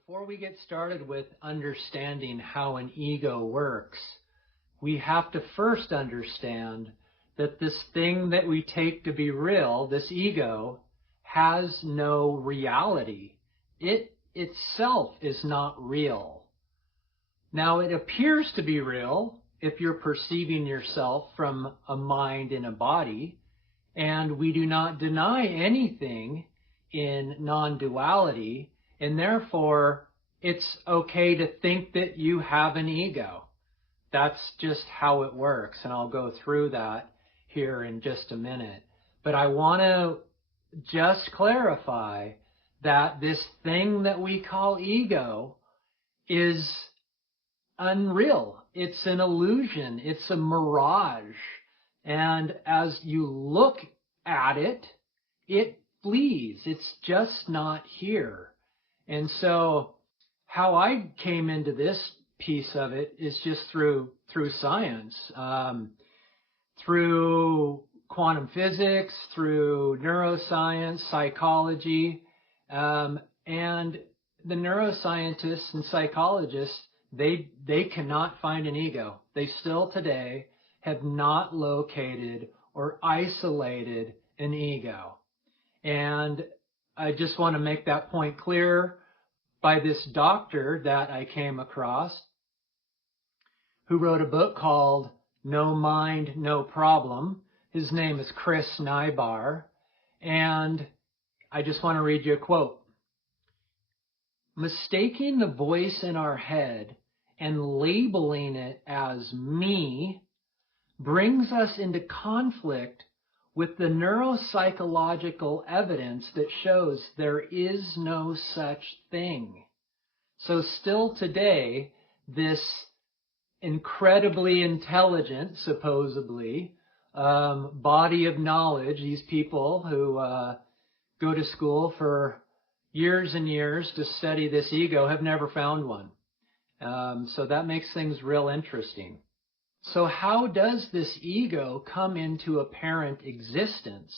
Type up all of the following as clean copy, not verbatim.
Before we get started with understanding how an ego works, we have to first understand that this thing that we take to be real, this ego, has no reality. It itself is not real. Now, it appears to be real if you're perceiving yourself from a mind in a body, and we do not deny anything in non-duality, and therefore it's okay to think that you have an ego. That's just how it works, and I'll go through that here in just a minute. But I want to just clarify that this thing that we call ego is unreal. It's an illusion. It's a mirage. And as you look at it, it flees. It's just not here. And so how I came into this piece of it is just through science, through quantum physics, through neuroscience, psychology, and the neuroscientists and psychologists, they cannot find an ego. They still today have not located or isolated an ego. And I just want to make that point clear by this doctor that I came across who wrote a book called No Mind, No Problem. His name is Chris Niebauer. And I just want to read you a quote. Mistaking the voice in our head and labeling it as me brings us into conflict with the neuropsychological evidence that shows there is no such thing. So still today, this incredibly intelligent, supposedly, body of knowledge, these people who go to school for years and years to study this ego have never found one. So that makes things real interesting. So how does this ego come into apparent existence?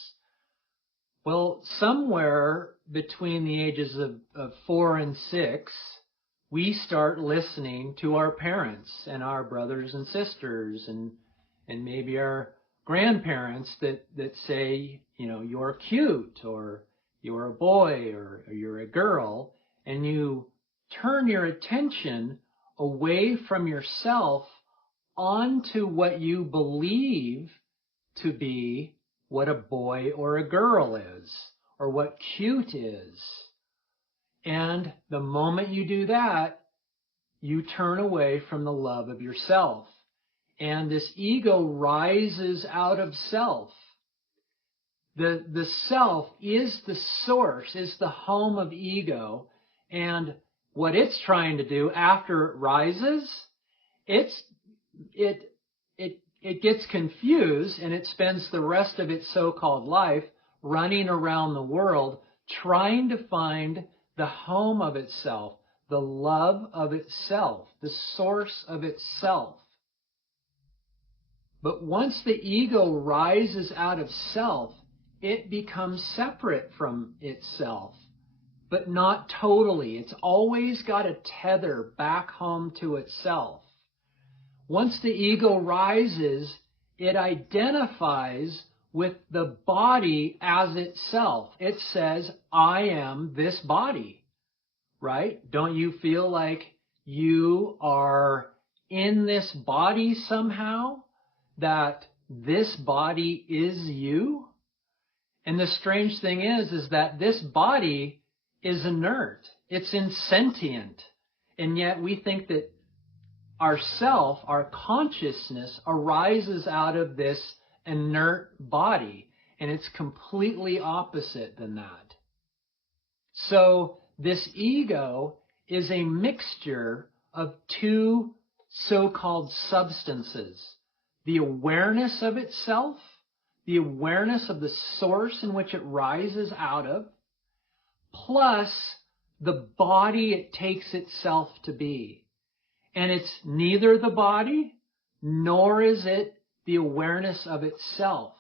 Well, somewhere between the ages of 4 and 6, we start listening to our parents and our brothers and sisters and maybe our grandparents that say, you know, you're cute or you're a boy or you're a girl, and you turn your attention away from yourself onto what you believe to be what a boy or a girl is, or what cute is. And the moment you do that, you turn away from the love of yourself. And this ego rises out of self. The self is the source, is the home of ego. And what it's trying to do after it rises, it gets confused, and it spends the rest of its so-called life running around the world trying to find the home of itself, the love of itself, the source of itself. But once the ego rises out of self, it becomes separate from itself, but not totally. It's always got a tether back home to itself. Once the ego rises, it identifies with the body as itself. It says, I am this body, right? Don't you feel like you are in this body somehow? That this body is you? And the strange thing is that this body is inert. It's insentient. And yet we think that our self, our consciousness, arises out of this inert body, and it's completely opposite than that. So this ego is a mixture of two so-called substances: the awareness of itself, the awareness of the source in which it rises out of, plus the body it takes itself to be. And it's neither the body, nor is it the awareness of itself.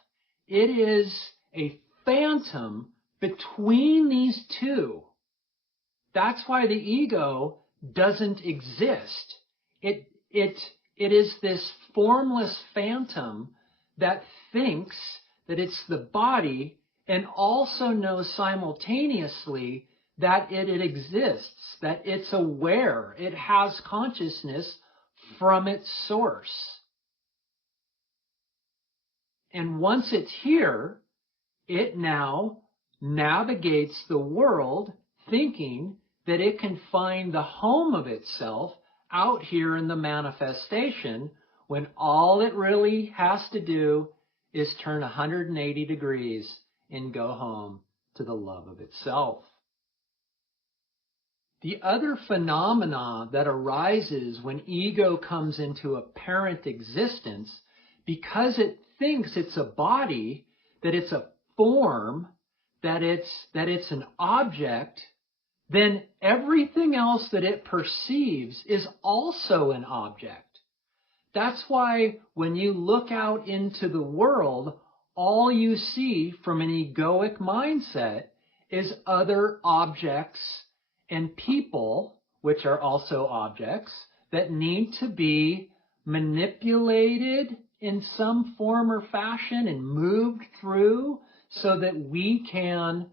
It is a phantom between these two That's why the ego doesn't exist. It is this formless phantom that thinks that it's the body and also knows simultaneously that it exists, that it's aware, it has consciousness from its source. And once it's here, it now navigates the world thinking that it can find the home of itself out here in the manifestation, when all it really has to do is turn 180 degrees and go home to the love of itself. The other phenomena that arises when ego comes into apparent existence, because it thinks it's a body, that it's a form, that it's an object, then everything else that it perceives is also an object. That's why when you look out into the world, all you see from an egoic mindset is other objects and people, which are also objects, that need to be manipulated in some form or fashion and moved through so that we can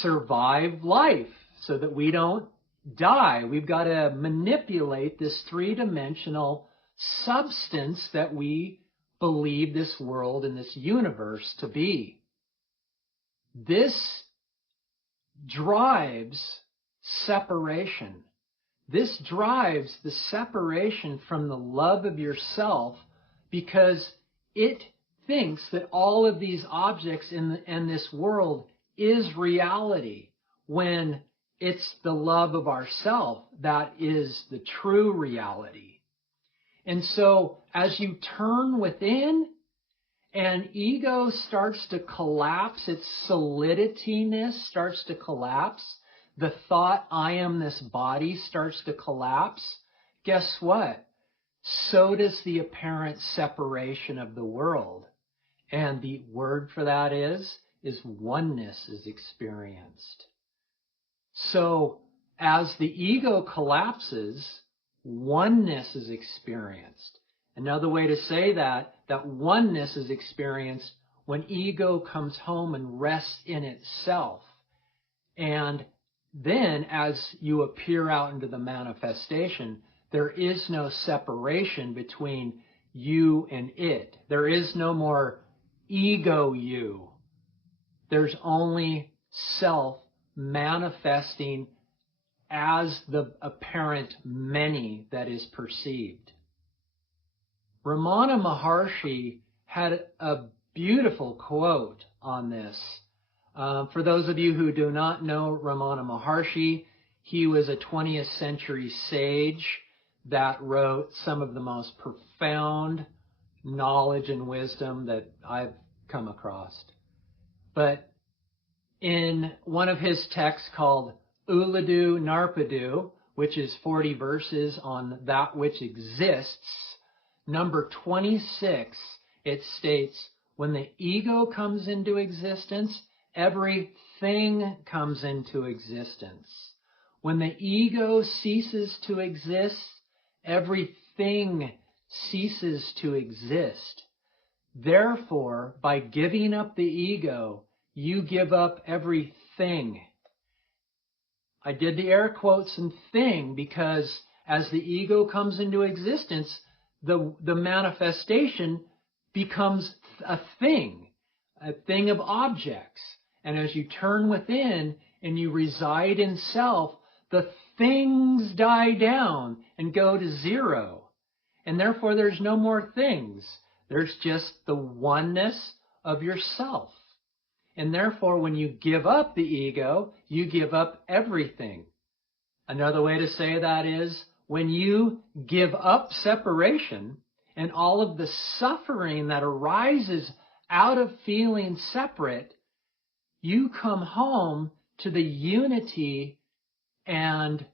survive life, so that we don't die. We've got to manipulate this three-dimensional substance that we believe this world and this universe to be. This drives separation. This drives the separation from the love of yourself, because it thinks that all of these objects in this world is reality, when it's the love of ourself that is the true reality. And so as you turn within and ego starts to collapse, its solidityness starts to collapse, the thought, I am this body, starts to collapse, guess what? So does the apparent separation of the world. And the word for that is oneness is experienced. So as the ego collapses, oneness is experienced. Another way to say that oneness is experienced when ego comes home and rests in itself. And then as you appear out into the manifestation, there is no separation between you and it. There is no more ego you. There's only self manifesting as the apparent many that is perceived. Ramana Maharshi had a beautiful quote on this. For those of you who do not know Ramana Maharshi, he was a 20th century sage that wrote some of the most profound knowledge and wisdom that I've come across. But in one of his texts called Ulladu, Narpadu, which is 40 verses on that which exists, number 26, it states, when the ego comes into existence, everything comes into existence. When the ego ceases to exist, everything ceases to exist. Therefore, by giving up the ego, you give up everything. I did the air quotes and thing because as the ego comes into existence, the manifestation becomes a thing of objects. And as you turn within and you reside in self, the things die down and go to zero. And therefore there's no more things. There's just the oneness of yourself. And therefore when you give up the ego, you give up everything. Another way to say that is, when you give up separation and all of the suffering that arises out of feeling separate, you come home to the unity and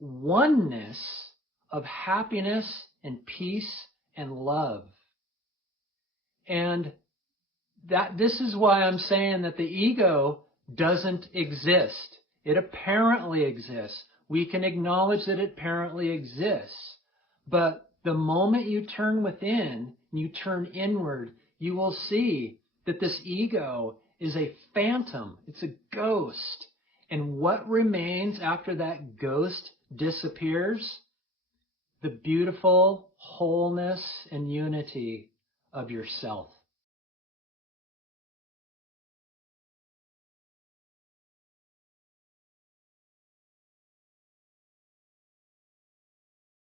oneness of happiness and peace and love. And this is why I'm saying that the ego doesn't exist. It apparently exists. We can acknowledge that it apparently exists. But the moment you turn within, you turn inward, you will see that this ego is a phantom. It's a ghost. And what remains after that ghost disappears? The beautiful wholeness and unity of yourself.